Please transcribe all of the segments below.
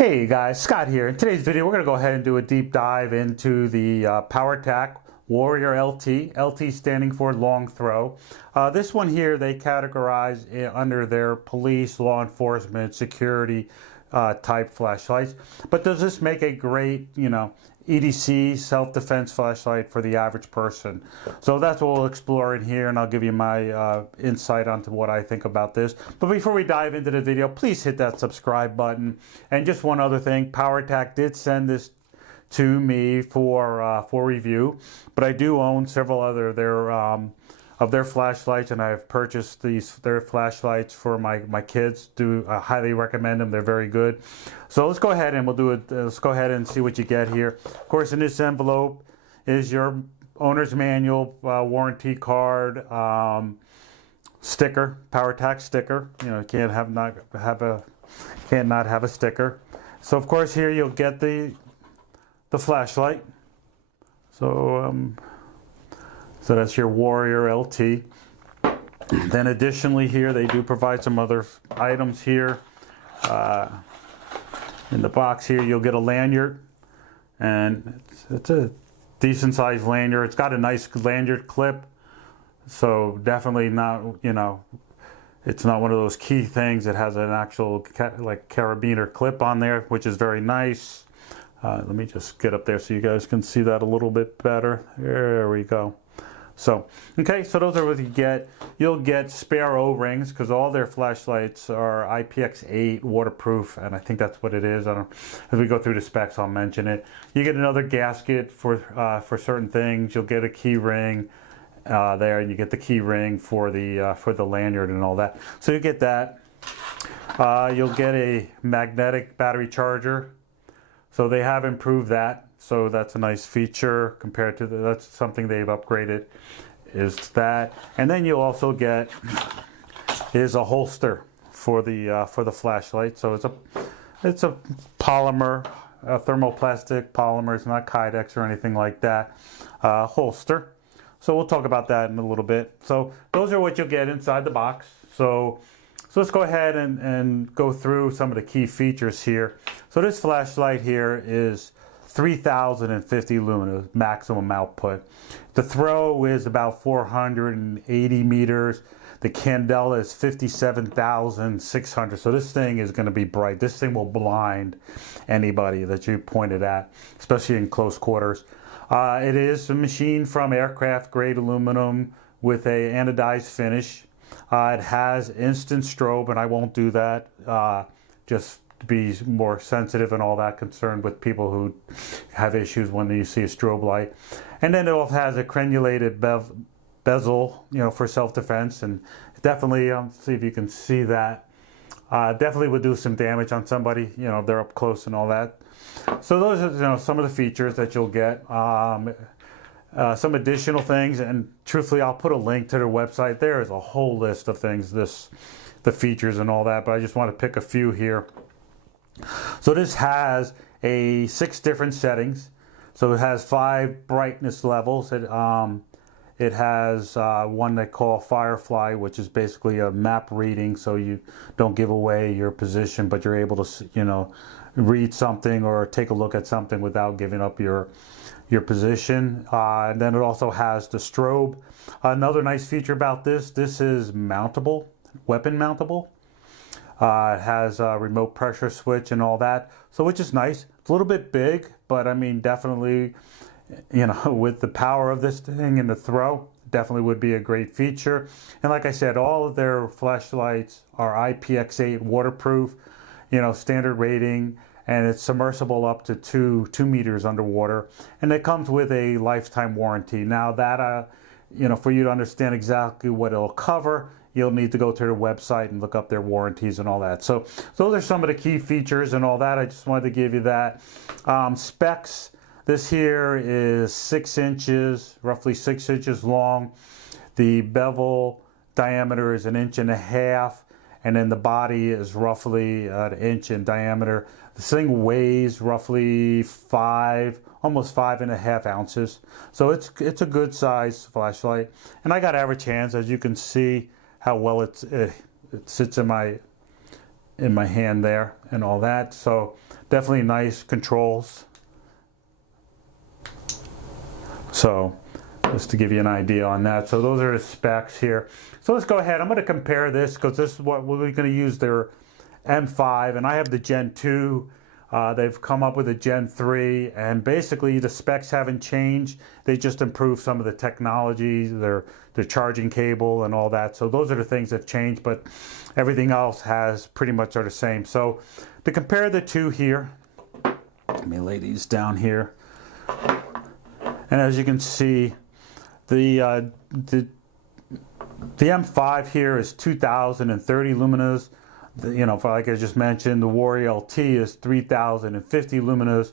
Hey guys, Scott here. In today's video, we're going to go ahead and do a deep dive into the Powertac Warrior LT. LT standing for long throw. This one here, they categorize it under their police, law enforcement, security type flashlights. But does this make a great, EDC self-defense flashlight for the average person? So that's what we'll explore in here, and I'll give you my insight onto what I think about this. But before we dive into the video, please hit that subscribe button. And just one other thing, Powertac did send this to me for review, but I do own several other of their flashlights, and I've purchased their flashlights for my kids. I highly recommend them. They're very good. So let's go ahead and we'll do it. Let's go ahead and see what you get here. Of course, in this envelope is your owner's manual, warranty card, sticker, Powertac sticker. Can't not have a sticker. So of course here you'll get the flashlight. So that's your Warrior LT. Then additionally here, they do provide some other items here. In the box here, you'll get a lanyard. And it's a decent sized lanyard. It's got a nice lanyard clip. So definitely not, it's not one of those key things. It has an actual carabiner clip on there, which is very nice. Let me just get up there so you guys can see that a little bit better. There we go. So, okay, so those are what you get. You'll get spare O-rings because all their flashlights are IPX8 waterproof, and I think that's what it is. As we go through the specs, I'll mention it. You get another gasket for certain things. You'll get a key ring there, and you get the key ring for the lanyard and all that. So you get that. You'll get a magnetic battery charger. So they have improved that. So that's a nice feature compared to that's something they've upgraded, is that. And then you'll also get is a holster for the flashlight. So it's a polymer, a thermoplastic polymer. It's not Kydex or anything like that. Holster. So we'll talk about that in a little bit. So those are what you'll get inside the box. So let's go ahead and go through some of the key features here. So this flashlight here is 3,050 lumen maximum output. The throw is about 480 meters. The candela is 57,600. So this thing is going to be bright. This thing will blind anybody that you point it at, especially in close quarters. It is a machine from aircraft grade aluminum with a anodized finish. It has instant strobe, and I won't do that. Just to be more sensitive and all that, concerned with people who have issues when you see a strobe light. And then it also has a crenelated bezel, for self-defense, and definitely, see if you can see that. Definitely would do some damage on somebody, if they're up close and all that. So those are, some of the features that you'll get. Some additional things, and truthfully, I'll put a link to their website. There is a whole list of things, the features and all that, but I just want to pick a few here. So this has 6 different settings. So it has 5 brightness levels. It has one they call Firefly, which is basically a map reading, so you don't give away your position, but you're able to, read something or take a look at something without giving up your position. And then it also has the strobe. Another nice feature about this is mountable, weapon mountable. It has a remote pressure switch and all that, so which is nice. It's a little bit big, but I mean, definitely, with the power of this thing and the throw, definitely would be a great feature. And like I said, all of their flashlights are IPX8 waterproof, standard rating, and it's submersible up to 2 meters underwater, and it comes with a lifetime warranty. Now that for you to understand exactly what it'll cover, you'll need to go to their website and look up their warranties and all that. So those are some of the key features and all that. I just wanted to give you that. Specs, this here is 6 inches, roughly 6 inches long. The bevel diameter is 1.5 inches, and then the body is roughly an inch in diameter. This thing weighs roughly almost 5.5 ounces. So it's a good size flashlight. And I got average hands, as you can see how well it sits in my in my hand there and all that. So definitely nice controls. So just to give you an idea on that. So those are the specs here. So let's go ahead. I'm going to compare this because this is what we're going to use their M5, and I have the Gen 2. They've come up with a Gen 3, and basically the specs haven't changed. They just improved some of the technology, their charging cable and all that. So those are the things that changed, but everything else has pretty much are the same. So to compare the two here, let me lay these down here. And as you can see, the M5 here is 2030 luminous. You know, like I just mentioned, the Warrior LT is 3050 luminous.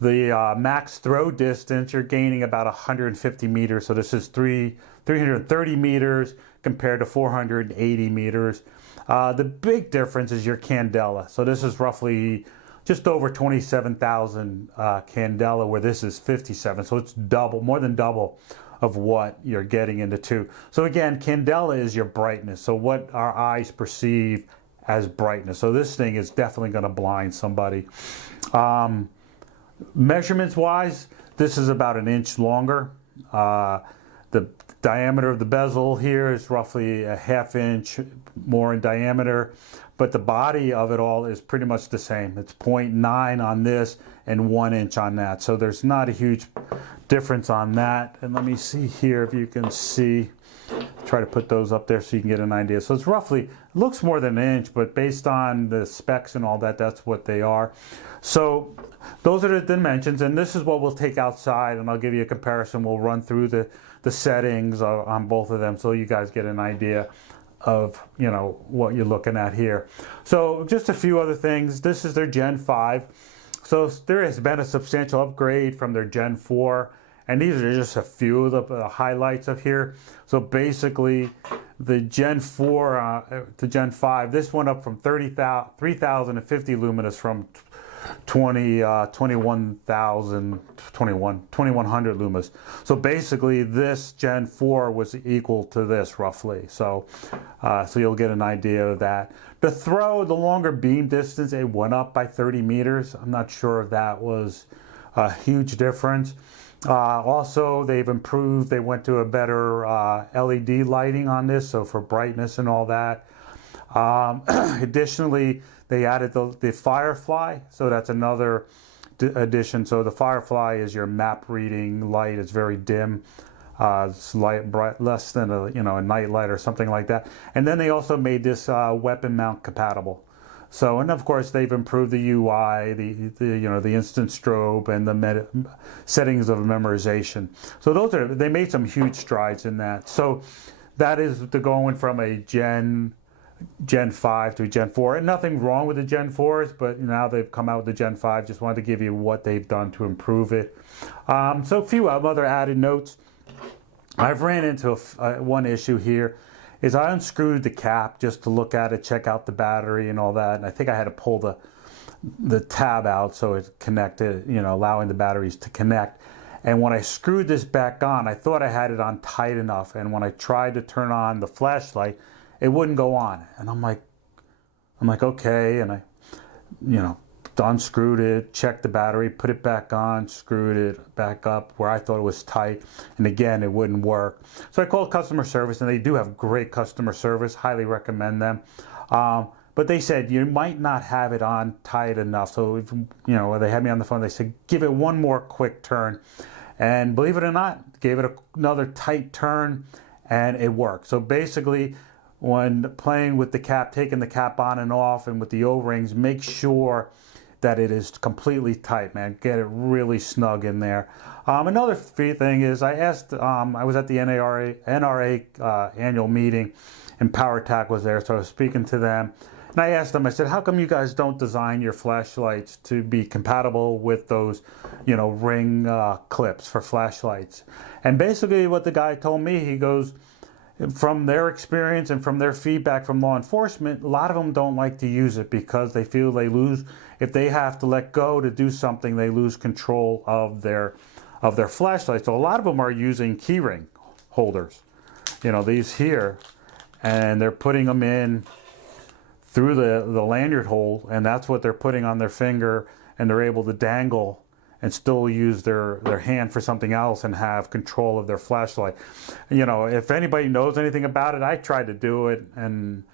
The max throw distance, you're gaining about 150 meters. So this is 330 meters compared to 480 meters. The big difference is your candela. So this is roughly just over 27,000 candela, where this is 57. So it's double, more than double of what you're getting into two. So again, candela is your brightness. So what our eyes perceive as brightness. So this thing is definitely going to blind somebody. Measurements wise, this is about an inch longer. The diameter of the bezel here is roughly a ½ inch more in diameter, but the body of it all is pretty much the same. It's 0.9 on this and 1 inch on that. So there's not a huge difference on that. And let me see here if you can see. Try to put those up there so you can get an idea. So it's roughly, it looks more than an inch, but based on the specs and all that, that's what they are. So those are the dimensions, and this is what we'll take outside, and I'll give you a comparison. We'll run through the settings on both of them so you guys get an idea of, you know, what you're looking at here. So just a few other things. This is their Gen 5. So there has been a substantial upgrade from their Gen 4. And these are just a few of the highlights of here. So basically, the Gen 4 to Gen 5, this went up from 3,050 luminous from 2100 luminous. So basically, this Gen 4 was equal to this roughly. So, so you'll get an idea of that. The throw, the longer beam distance, it went up by 30 meters. I'm not sure if that was a huge difference. Also, they've improved. They went to a better LED lighting on this, so for brightness and all that. Additionally, they added the Firefly, so that's another addition. So the Firefly is your map reading light. It's very dim. It's bright, less than a night light or something like that. And then they also made this weapon mount compatible. So, and of course, they've improved the UI, the instant strobe, and the settings of memorization. So they made some huge strides in that. So that is the going from a Gen 5 to Gen 4. And nothing wrong with the Gen 4s, but now they've come out with the Gen 5. Just wanted to give you what they've done to improve it. So a few other added notes. I've ran into one issue here. Is I unscrewed the cap just to look at it, check out the battery and all that. And I think I had to pull the tab out so it connected, allowing the batteries to connect. And when I screwed this back on, I thought I had it on tight enough. And when I tried to turn on the flashlight, it wouldn't go on. And I'm like, okay. And I, unscrewed it, checked the battery, put it back on, screwed it back up where I thought it was tight, and again, it wouldn't work. So I called customer service, and they do have great customer service, highly recommend them. But they said, you might not have it on tight enough. So, they had me on the phone, they said, give it one more quick turn. And believe it or not, gave it another tight turn, and it worked. So basically, when playing with the cap, taking the cap on and off, and with the O-rings, make sure that it is completely tight, man. Get it really snug in there. Another thing is, I asked, I was at the NRA annual meeting, and Powertac was there, so I was speaking to them. And I asked them, I said, how come you guys don't design your flashlights to be compatible with those, ring clips for flashlights? And basically what the guy told me, he goes, from their experience and from their feedback from law enforcement, a lot of them don't like to use it because they feel they lose, if they have to let go to do something, they lose control of their flashlight. So a lot of them are using keyring holders, these here, and they're putting them in through the lanyard hole, and that's what they're putting on their finger, and they're able to dangle and still use their hand for something else and have control of their flashlight. You know, if anybody knows anything about it, I tried to do it and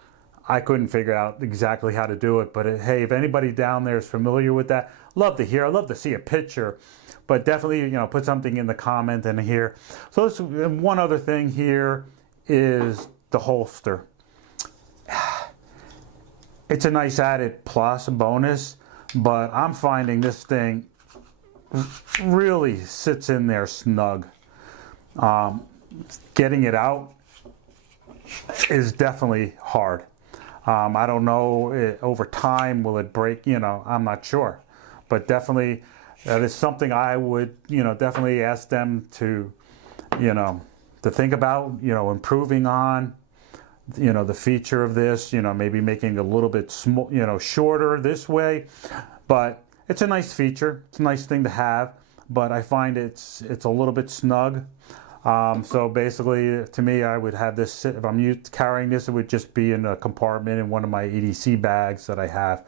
I couldn't figure out exactly how to do it. But hey, if anybody down there is familiar with that, love to hear. I'd love to see a picture. But definitely, you know, put something in the comment in here. So this, one other thing here is the holster. It's a nice added plus bonus, but I'm finding this thing really sits in there snug. Getting it out is definitely hard. I don't know, over time will it break, you know, I'm not sure, but definitely that is something I would, you know, definitely ask them to, you know, to think about, you know, improving on, you know, the feature of this, you know, maybe making it a little bit small, you know, shorter this way. But it's a nice feature. It's a nice thing to have, but I find it's a little bit snug. So basically, to me, I would have this, if I'm carrying this, it would just be in a compartment in one of my EDC bags that I have.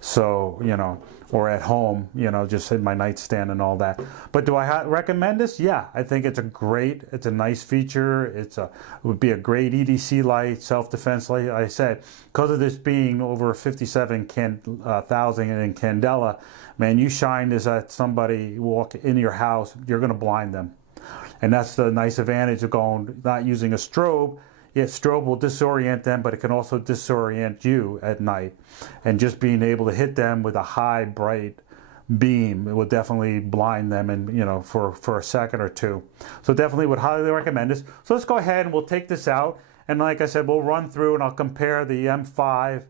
So, you know, or at home, you know, just in my nightstand and all that. But do I recommend this? Yeah, I think it's it's a nice feature. It would be a great EDC light, self-defense light. I said, because of this being over 57,000 in candela, man, you shine this at somebody, walk into your house, you're going to blind them. And that's the nice advantage of not using a strobe. Yeah, strobe will disorient them, but it can also disorient you at night. And just being able to hit them with a high, bright beam, it will definitely blind them, and you know, for a second or two. So definitely would highly recommend this. So let's go ahead and we'll take this out. And like I said, we'll run through and I'll compare the M5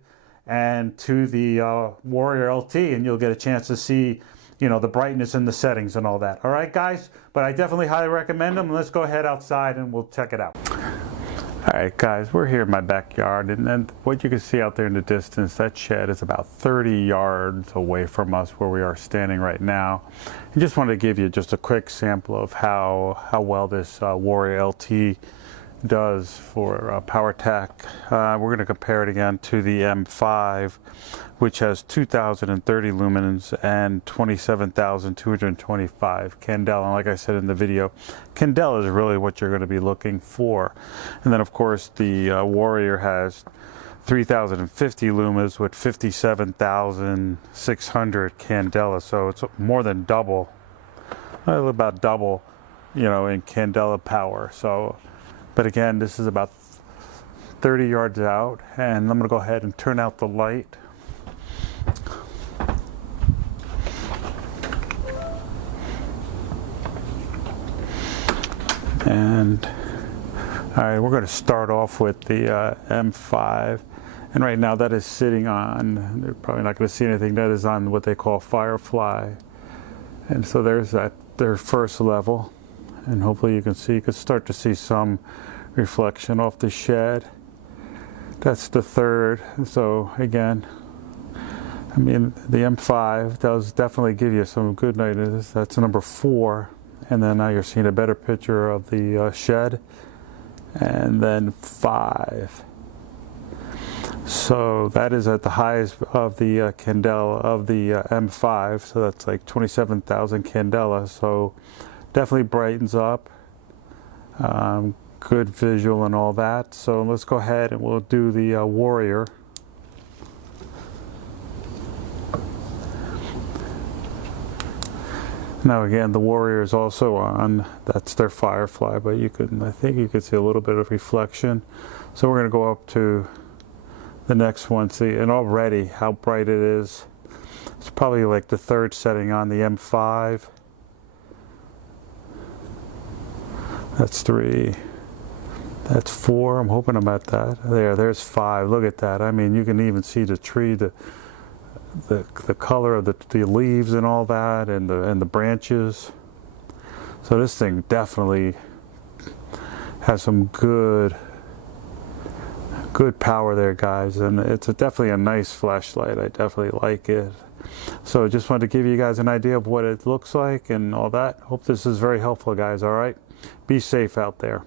and to the Warrior LT, and you'll get a chance to see, you know, the brightness and the settings and all that. All right, guys? But I definitely highly recommend them. Let's go ahead outside and we'll check it out. All right, guys, we're here in my backyard, and then what you can see out there in the distance, that shed is about 30 yards away from us where we are standing right now. I just wanted to give you just a quick sample of how well this Warrior LT does for Powertac. We're going to compare it again to the M5, which has 2,030 lumens and 27,225 candela. And like I said in the video, candela is really what you're going to be looking for. And then of course the Warrior has 3,050 lumens with 57,600 candela. So it's more than double, about double, you know, in candela power. So, but again, this is about 30 yards out, and I'm going to go ahead and turn out the light. And all right, we're going to start off with the M5, and right now that is sitting on, they're probably not going to see anything, that is on what they call Firefly. And so there's their first level, and hopefully you can start to see some reflection off the shed. That's the third. So again, I mean, the M5 does definitely give you some good night. That's number 4. And then now you're seeing a better picture of the shed. And then 5. So that is at the highest of the candela of the M5. So that's like 27,000 candela. So definitely brightens up. Good visual and all that. So let's go ahead and we'll do the Warrior. Now again, the Warrior is also on, that's their Firefly, but I think you could see a little bit of reflection. So we're going to go up to the next one, see, and already how bright it is. It's probably like the third setting on the M5. That's 3. That's 4. I'm hoping I'm at that. There's 5. Look at that. I mean, you can even see the tree, the color of the leaves and all that, and the branches. So this thing definitely has some good power there, guys, and it's definitely a nice flashlight. I definitely like it. So just wanted to give you guys an idea of what it looks like and all that. Hope this is very helpful, guys. All right, be safe out there.